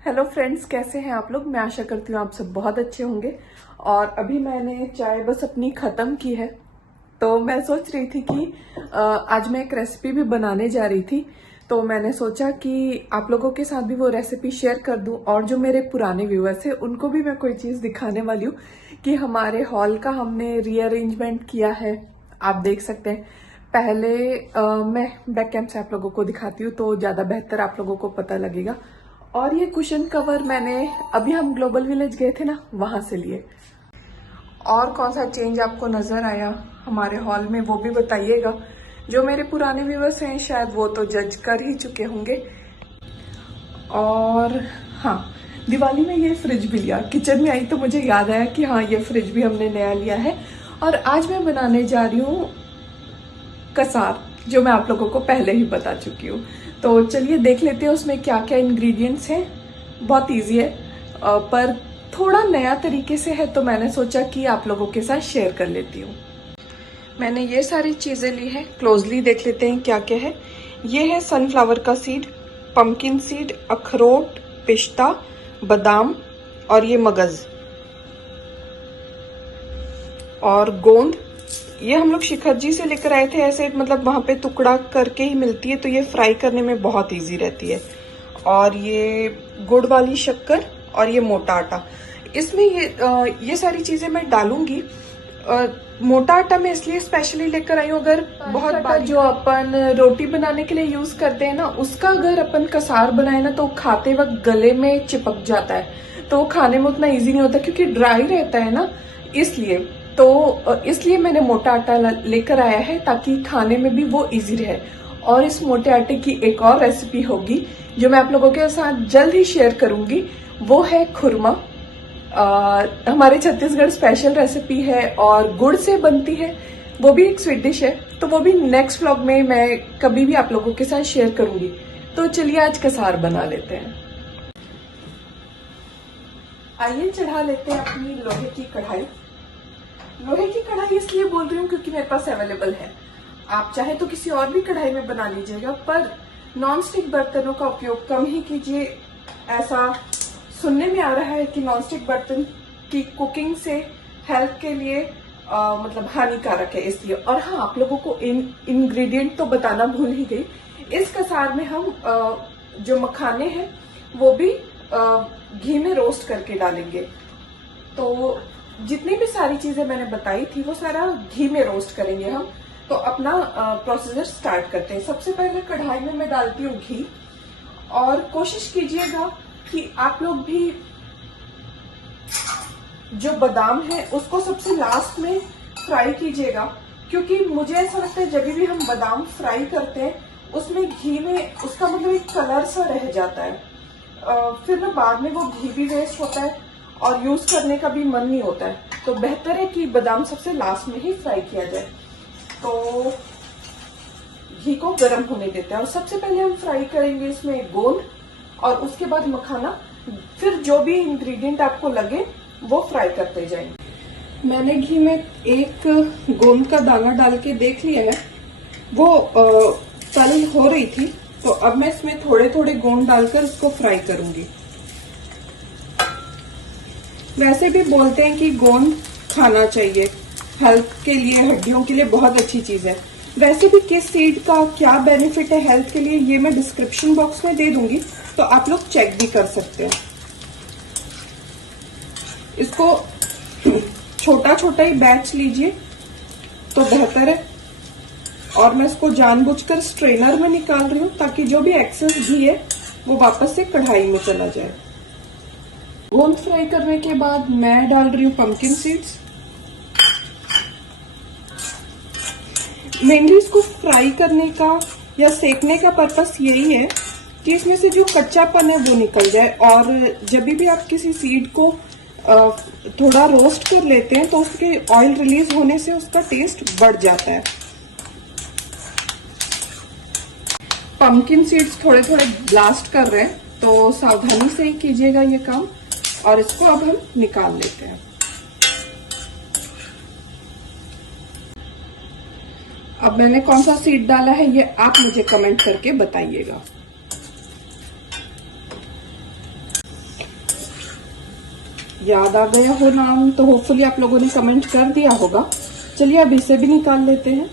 Hello friends, कैसे हैं आप लोग। मैं आशा करती हूँ आप सब बहुत अच्छे होंगे। और अभी मैंने चाय बस अपनी ख़त्म की है, तो मैं सोच रही थी कि आज मैं एक रेसिपी भी बनाने जा रही थी। तो मैंने सोचा कि आप लोगों के साथ भी वो रेसिपी शेयर कर दूं, और जो मेरे पुराने व्यूअर्स हैं उनको भी मैं कोई चीज़ दिखाने वाली हूँ कि हमारे हॉल का हमने रीअरेंजमेंट किया है। आप देख सकते हैं। पहले मैं बैक कैम से आप लोगों को दिखाती हूँ तो ज़्यादा बेहतर आप लोगों को पता लगेगा। और ये कुशन कवर मैंने अभी हम ग्लोबल विलेज गए थे ना, वहां से लिए। और कौन सा चेंज आपको नजर आया हमारे हॉल में वो भी बताइएगा। जो मेरे पुराने व्यूवर्स हैं शायद वो तो जज कर ही चुके होंगे। और हाँ, दिवाली में ये फ्रिज भी लिया। किचन में आई तो मुझे याद आया कि हाँ, ये फ्रिज भी हमने नया लिया है। और आज मैं बनाने जा रही हूँ कसार, जो मैं आप लोगों को पहले ही बता चुकी हूँ। तो चलिए देख लेते हैं उसमें क्या क्या इंग्रेडिएंट्स हैं। बहुत इजी है, पर थोड़ा नया तरीके से है, तो मैंने सोचा कि आप लोगों के साथ शेयर कर लेती हूँ। मैंने ये सारी चीज़ें ली हैं, क्लोजली देख लेते हैं क्या क्या है। ये है सनफ्लावर का सीड, पंपकिन सीड, अखरोट, पिस्ता, बादाम और ये मगज और गोंद। ये हम लोग शिखर जी से लेकर आए थे, ऐसे मतलब वहां पे टुकड़ा करके ही मिलती है, तो ये फ्राई करने में बहुत इजी रहती है। और ये गुड़ वाली शक्कर और ये मोटा आटा। इसमें ये सारी चीजें मैं डालूंगी। मोटा आटा मैं इसलिए स्पेशली लेकर आई हूँ, अगर बहुत बार जो अपन रोटी बनाने के लिए यूज करते हैं ना, उसका अगर अपन कसार बनाए ना तो खाते वक्त गले में चिपक जाता है, तो खाने में उतना इजी नहीं होता क्योंकि ड्राई रहता है ना, इसलिए मैंने मोटा आटा लेकर आया है ताकि खाने में भी वो इजी रहे। और इस मोटे आटे की एक और रेसिपी होगी जो मैं आप लोगों के साथ जल्द ही शेयर करूंगी, वो है खुरमा। हमारे छत्तीसगढ़ स्पेशल रेसिपी है और गुड़ से बनती है, वो भी एक स्वीट डिश है। तो वो भी नेक्स्ट व्लॉग में मैं कभी भी आप लोगों के साथ शेयर करूंगी। तो चलिए आज कसार बना लेते हैं। आइए चढ़ा लेते हैं अपनी लोहे की कढ़ाई। लोहे की कढ़ाई इसलिए बोल रही हूँ क्योंकि मेरे पास अवेलेबल है। आप चाहे तो किसी और भी कढ़ाई में बना लीजिएगा, पर नॉनस्टिक बर्तनों का उपयोग कम ही कीजिए। ऐसा सुनने में आ रहा है कि नॉनस्टिक बर्तन की कुकिंग से हेल्थ के लिए मतलब हानिकारक है, इसलिए। और हाँ, आप लोगों को इंग्रेडिएंट तो बताना भूल ही गई। इस कसार में हम जो मखाने हैं वो भी घी में रोस्ट करके डालेंगे। तो जितनी भी सारी चीजें मैंने बताई थी वो सारा घी में रोस्ट करेंगे हम। तो अपना प्रोसीजर स्टार्ट करते हैं। सबसे पहले कढ़ाई में मैं डालती हूँ घी, और कोशिश कीजिएगा कि आप लोग भी जो बादाम है उसको सबसे लास्ट में फ्राई कीजिएगा, क्योंकि मुझे ऐसा लगता है जब भी हम बादाम फ्राई करते हैं उसमें घी में उसका मतलब एक कलर सा रह जाता है, फिर ना बाद में वो घी भी वेस्ट होता है और यूज करने का भी मन नहीं होता है। तो बेहतर है कि बादाम सबसे लास्ट में ही फ्राई किया जाए। तो घी को गर्म होने देते हैं और सबसे पहले हम फ्राई करेंगे इसमें गोंद और उसके बाद मखाना, फिर जो भी इंग्रेडिएंट आपको लगे वो फ्राई करते जाएंगे। मैंने घी में एक गोंद का दाना डाल के देख लिया है, वो तल हो रही थी। तो अब मैं इसमें थोड़े थोड़े गोंद डालकर इसको फ्राई करूंगी। वैसे भी बोलते हैं कि गोंद खाना चाहिए, हेल्थ के लिए, हड्डियों के लिए बहुत अच्छी चीज है। वैसे भी किस सीड का क्या बेनिफिट है हेल्थ के लिए ये मैं डिस्क्रिप्शन बॉक्स में दे दूंगी, तो आप लोग चेक भी कर सकते हैं। इसको छोटा छोटा ही बैच लीजिए तो बेहतर है। और मैं इसको जानबूझकर स्ट्रेनर में निकाल रही हूँ ताकि जो भी एक्सेस घी है वो वापस से कढ़ाई में चला जाए। गोंद फ्राई करने के बाद मैं डाल रही हूँ पंपकिन सीड्स। मेनली इसको फ्राई करने का या सेकने का पर्पस यही है कि इसमें से जो कच्चापन है वो निकल जाए। और जब भी आप किसी सीड को थोड़ा रोस्ट कर लेते हैं तो उसके ऑयल रिलीज होने से उसका टेस्ट बढ़ जाता है। पंपकिन सीड्स थोड़े थोड़े ब्लास्ट कर रहे हैं, तो सावधानी से ही कीजिएगा ये काम। और इसको अब हम निकाल लेते हैं। अब मैंने कौन सा सीड डाला है ये आप मुझे कमेंट करके बताइएगा। याद आ गया हो नाम तो होपफुली आप लोगों ने कमेंट कर दिया होगा। चलिए अब इसे भी निकाल लेते हैं।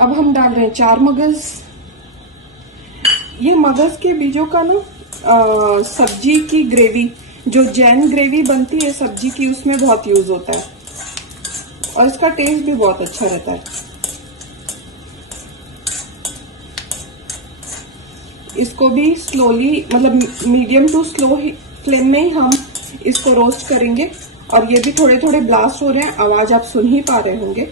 अब हम डाल रहे हैं 4 मगज। ये मगज के बीजों का ना सब्जी की ग्रेवी, जो जैन ग्रेवी बनती है सब्जी की, उसमें बहुत यूज होता है और इसका टेस्ट भी बहुत अच्छा रहता है। इसको भी स्लोली, मतलब मीडियम टू स्लो फ्लेम में ही हम इसको रोस्ट करेंगे। और ये भी थोड़े थोड़े ब्लास्ट हो रहे हैं, आवाज आप सुन ही पा रहे होंगे।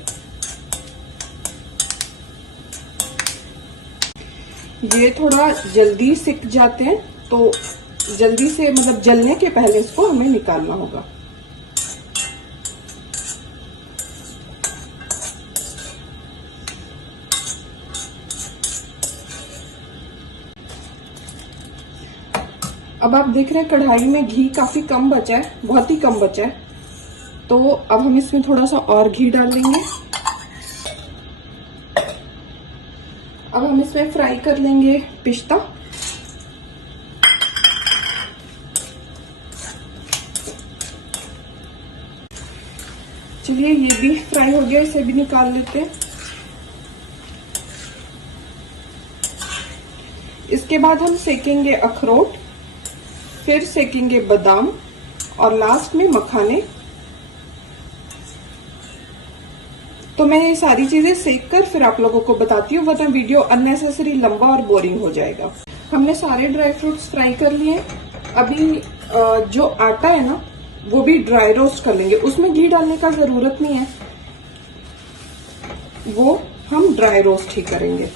ये थोड़ा जल्दी सिक जाते हैं तो जल्दी से, मतलब जलने के पहले इसको हमें निकालना होगा। अब आप देख रहे हैं कढ़ाई में घी काफी कम बचा है, बहुत ही कम बचा है। तो अब हम इसमें थोड़ा सा और घी डाल लेंगे। अब हम इसमें फ्राई कर लेंगे पिस्ता। चलिए ये भी फ्राई हो गया, इसे भी निकाल लेते हैं। इसके बाद हम सेकेंगे अखरोट, फिर सेकेंगे बादाम और लास्ट में मखाने। तो मैं ये सारी चीजें सेक कर फिर आप लोगों को बताती हूँ, वरना वीडियो अननेसेसरी लंबा और बोरिंग हो जाएगा। हमने सारे ड्राई फ्रूट्स फ्राई कर लिए। अभी जो आटा है ना वो भी ड्राई रोस्ट कर लेंगे, उसमें घी डालने का जरूरत नहीं है, वो हम ड्राई रोस्ट ही करेंगे।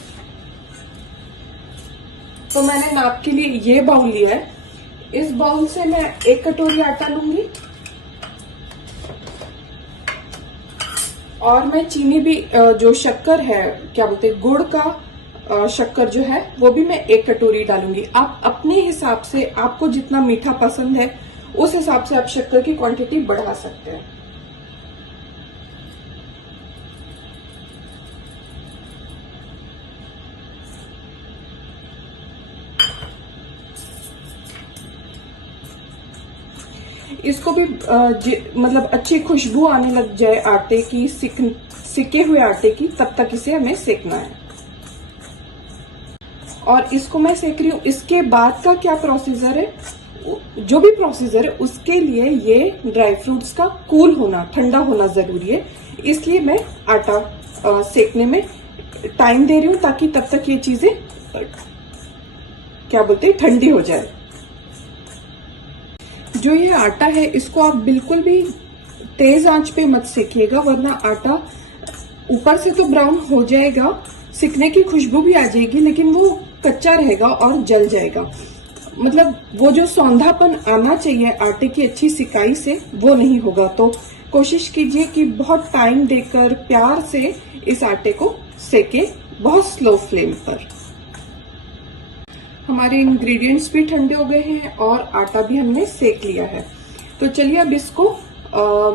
तो मैंने नाप के लिए ये बाउल लिया है। इस बाउल से मैं 1 कटोरी आटा लूंगी और मैं चीनी भी, जो शक्कर है, क्या बोलते हैं, गुड़ का शक्कर जो है, वो भी मैं 1 कटोरी डालूंगी। आप अपने हिसाब से, आपको जितना मीठा पसंद है उस हिसाब से आप शक्कर की क्वांटिटी बढ़ा सकते हैं। इसको भी मतलब अच्छी खुशबू आने लग जाए आटे की, सिके हुए आटे की, तब तक इसे हमें सेकना है। और इसको मैं सेक रही हूँ। इसके बाद का क्या प्रोसीजर है, जो भी प्रोसीजर है उसके लिए ये ड्राई फ्रूट्स का कूल होना, ठंडा होना जरूरी है। इसलिए मैं आटा सेकने में टाइम दे रही हूँ, ताकि तब तक ये चीजें, क्या बोलते हैं, ठंडी हो जाए। जो ये आटा है इसको आप बिल्कुल भी तेज आंच पे मत सेकिएगा, वरना आटा ऊपर से तो ब्राउन हो जाएगा, सिकने की खुशबू भी आ जाएगी, लेकिन वो कच्चा रहेगा और जल जाएगा। मतलब वो जो सौंधापन आना चाहिए आटे की अच्छी सिकाई से, वो नहीं होगा। तो कोशिश कीजिए कि बहुत टाइम देकर प्यार से इस आटे को सेके, बहुत स्लो फ्लेम पर। हमारे इंग्रेडिएंट्स भी ठंडे हो गए हैं और आटा भी हमने सेक लिया है। तो चलिए अब इसको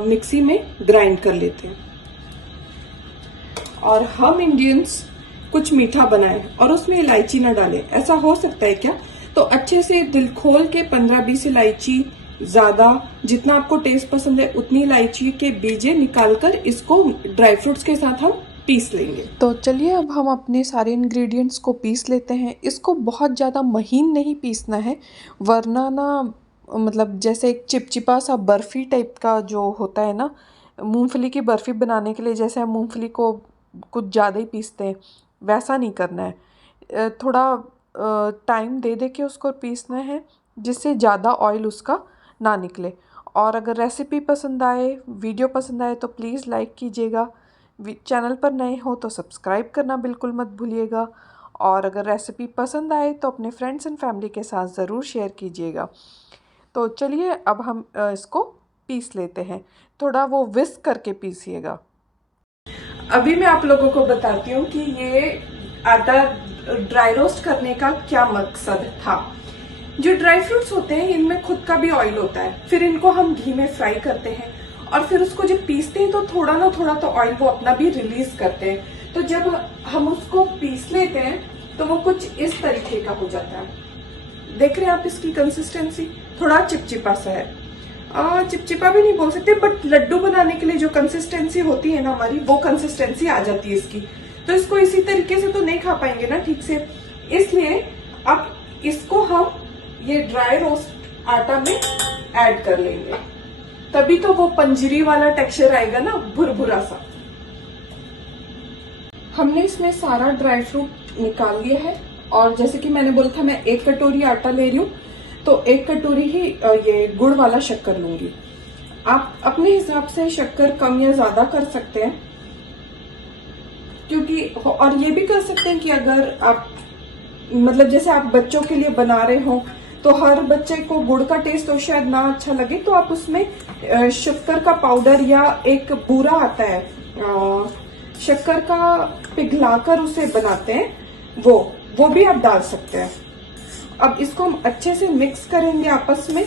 मिक्सी में ग्राइंड कर लेते हैं। और हम इंडियंस कुछ मीठा बनाएं और उसमें इलायची ना डालें, ऐसा हो सकता है क्या? तो अच्छे से दिल खोल के 15-20 इलायची, ज्यादा जितना आपको टेस्ट पसंद है उतनी इलायची के बीजे निकालकर इसको ड्राई फ्रूट्स के साथ हम पीस लेंगे। तो चलिए अब हम अपने सारे इंग्रेडिएंट्स को पीस लेते हैं। इसको बहुत ज़्यादा महीन नहीं पीसना है, वरना ना मतलब जैसे एक चिपचिपा सा बर्फी टाइप का जो होता है ना, मूंगफली की बर्फी बनाने के लिए जैसे हम मूंगफली को कुछ ज़्यादा ही पीसते हैं, वैसा नहीं करना है। थोड़ा टाइम दे दे के उसको पीसना है, जिससे ज़्यादा ऑयल उसका ना निकले। और अगर रेसिपी पसंद आए, वीडियो पसंद आए तो प्लीज़ लाइक कीजिएगा। चैनल पर नए हो तो सब्सक्राइब करना बिल्कुल मत भूलिएगा। और अगर रेसिपी पसंद आए तो अपने फ्रेंड्स एंड फैमिली के साथ ज़रूर शेयर कीजिएगा। तो चलिए अब हम इसको पीस लेते हैं। थोड़ा वो विस्क करके पीसिएगा। अभी मैं आप लोगों को बताती हूँ कि ये आटा ड्राई रोस्ट करने का क्या मकसद था। जो ड्राई फ्रूट्स होते हैं इनमें खुद का भी ऑयल होता है, फिर इनको हम घी में फ्राई करते हैं और फिर उसको जब पीसते हैं तो थोड़ा ना थोड़ा तो ऑयल वो अपना भी रिलीज करते हैं। तो जब हम उसको पीस लेते हैं तो वो कुछ इस तरीके का हो जाता है। देख रहे हैं आप इसकी कंसिस्टेंसी, थोड़ा चिपचिपा सा है। चिपचिपा भी नहीं बोल सकते, बट लड्डू बनाने के लिए जो कंसिस्टेंसी होती है ना हमारी, वो कंसिस्टेंसी आ जाती है इसकी। तो इसको इसी तरीके से तो नहीं खा पाएंगे ना ठीक से, इसलिए अब इसको हम ये ड्राई रोस्ट आटा में ऐड कर लेंगे, तभी तो वो पंजीरी वाला टेक्सचर आएगा ना, भुरभुरा सा। हमने इसमें सारा ड्राई फ्रूट निकाल लिया है, और जैसे कि मैंने बोला था मैं 1 कटोरी आटा ले रही हूँ, तो 1 कटोरी ही ये गुड़ वाला शक्कर लूंगी। आप अपने हिसाब से शक्कर कम या ज्यादा कर सकते हैं, क्योंकि और ये भी कर सकते हैं कि अगर आप मतलब जैसे आप बच्चों के लिए बना रहे हो तो हर बच्चे को गुड़ का टेस्ट तो शायद ना अच्छा लगे, तो आप उसमें शक्कर का पाउडर या एक बूरा आता है शक्कर का पिघलाकर उसे बनाते हैं, वो भी आप डाल सकते हैं। अब इसको हम अच्छे से मिक्स करेंगे आपस में।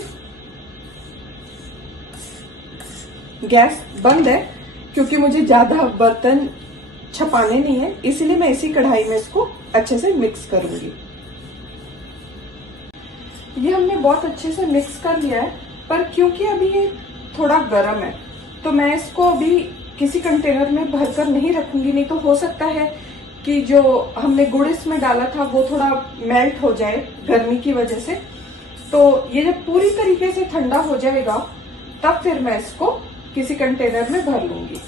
गैस बंद है क्योंकि मुझे ज्यादा बर्तन छपाने नहीं है, इसीलिए मैं इसी कढ़ाई में इसको अच्छे से मिक्स करूंगी। ये हमने बहुत अच्छे से मिक्स कर लिया है, पर क्योंकि अभी ये थोड़ा गर्म है तो मैं इसको अभी किसी कंटेनर में भरकर नहीं रखूंगी, नहीं तो हो सकता है कि जो हमने गुड़ इसमें डाला था वो थोड़ा मेल्ट हो जाए गर्मी की वजह से। तो ये जब पूरी तरीके से ठंडा हो जाएगा तब फिर मैं इसको किसी कंटेनर में भर लूंगी।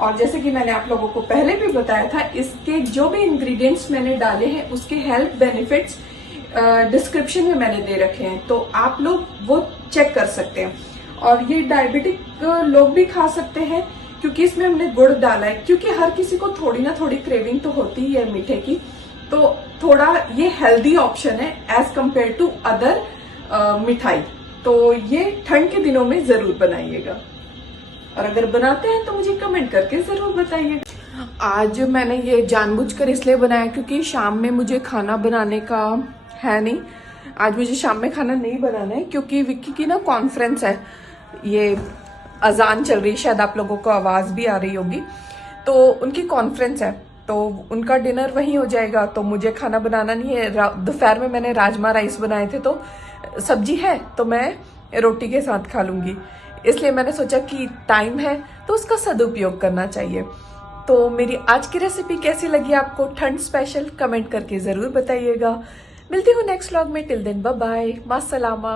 और जैसे कि मैंने आप लोगों को पहले भी बताया था, इसके जो भी इंग्रेडिएंट्स मैंने डाले हैं उसके हेल्थ बेनिफिट्स डिस्क्रिप्शन में मैंने दे रखे हैं, तो आप लोग वो चेक कर सकते हैं। और ये डायबिटिक लोग भी खा सकते हैं क्योंकि इसमें हमने गुड़ डाला है, क्योंकि हर किसी को थोड़ी ना थोड़ी क्रेविंग तो होती ही है मीठे की, तो थोड़ा ये हेल्दी ऑप्शन है एज कम्पेयर टू अदर मिठाई। तो ये ठंड के दिनों में जरूर बनाइएगा, और अगर बनाते हैं तो मुझे कमेंट करके जरूर बताइए। आज मैंने ये जानबूझकर इसलिए बनाया क्योंकि शाम में मुझे खाना बनाने का है नहीं, आज मुझे शाम में खाना नहीं बनाना है, क्योंकि विक्की की ना कॉन्फ्रेंस है, ये अजान चल रही, शायद आप लोगों को आवाज भी आ रही होगी, तो उनकी कॉन्फ्रेंस है, तो उनका डिनर वहीं हो जाएगा, तो मुझे खाना बनाना नहीं है। दोपहर में मैंने राजमा राइस बनाए थे, तो सब्जी है तो मैं रोटी के साथ खा लूंगी, इसलिए मैंने सोचा कि टाइम है तो उसका सदुपयोग करना चाहिए। तो मेरी आज की रेसिपी कैसी लगी आपको, ठंड स्पेशल, कमेंट करके जरूर बताइएगा। मिलती हूँ नेक्स्ट व्लॉग में, टिल देन बाय बाय, मास्सलामा।